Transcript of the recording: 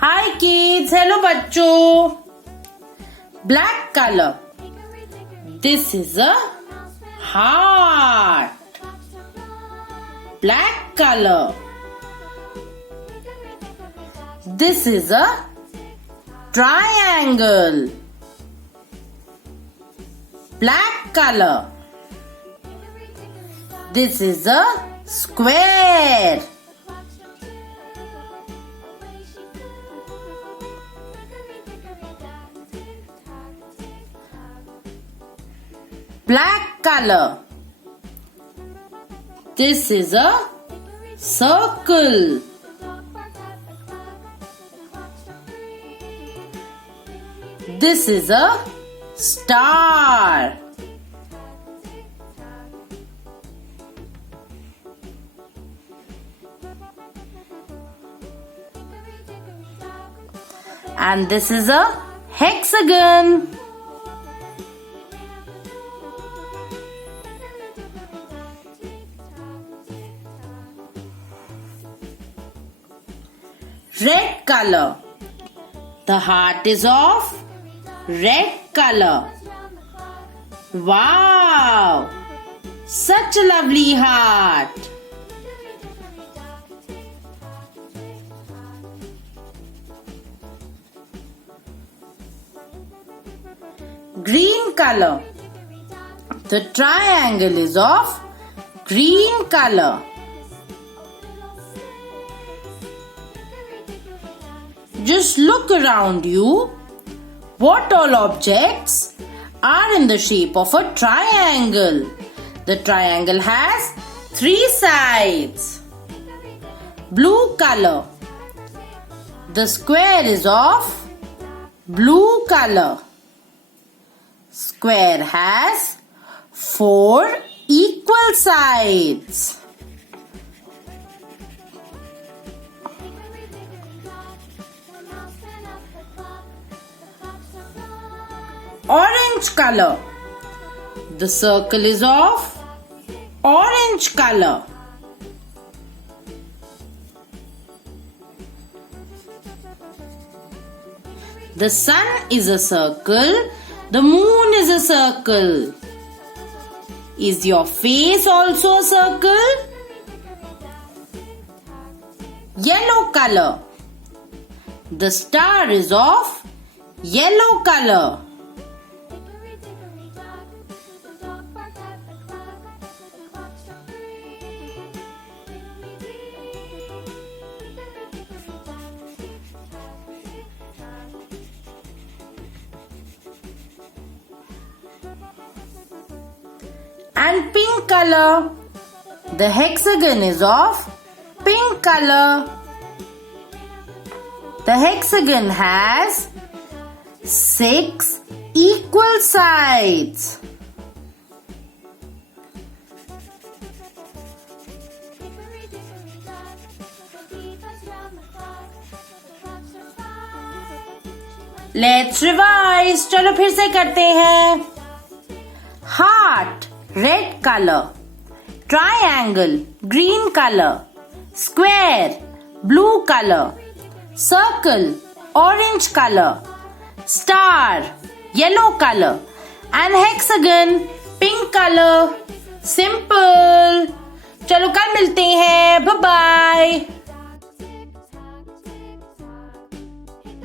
Hi kids, hello बच्चों. Black color. This is a heart. Black color. This is a triangle. Black color. This is a square. Black color. This is a circle. This is a star. And this is a hexagon. Red color. The heart is of red color. Wow! Such a lovely heart. Green color. The triangle is of green color. Just look around you. What all objects are in the shape of a triangle? The triangle has 3 sides. Blue color. The square is of blue color. Square has 4 equal sides. Orange color. The circle is of orange color. The sun is a circle. The moon is a circle. Is your face also a circle? Yellow color. The star is of yellow color. And pink color. The hexagon is of pink color. The hexagon has 6 equal sides. Let's revise. चलो फिर से करते हैं. Heart, red color. Triangle, green color. Square, blue color. Circle, orange color. Star, yellow color. And hexagon, pink color. Simple. चलो कल मिलते हैं. Bye bye.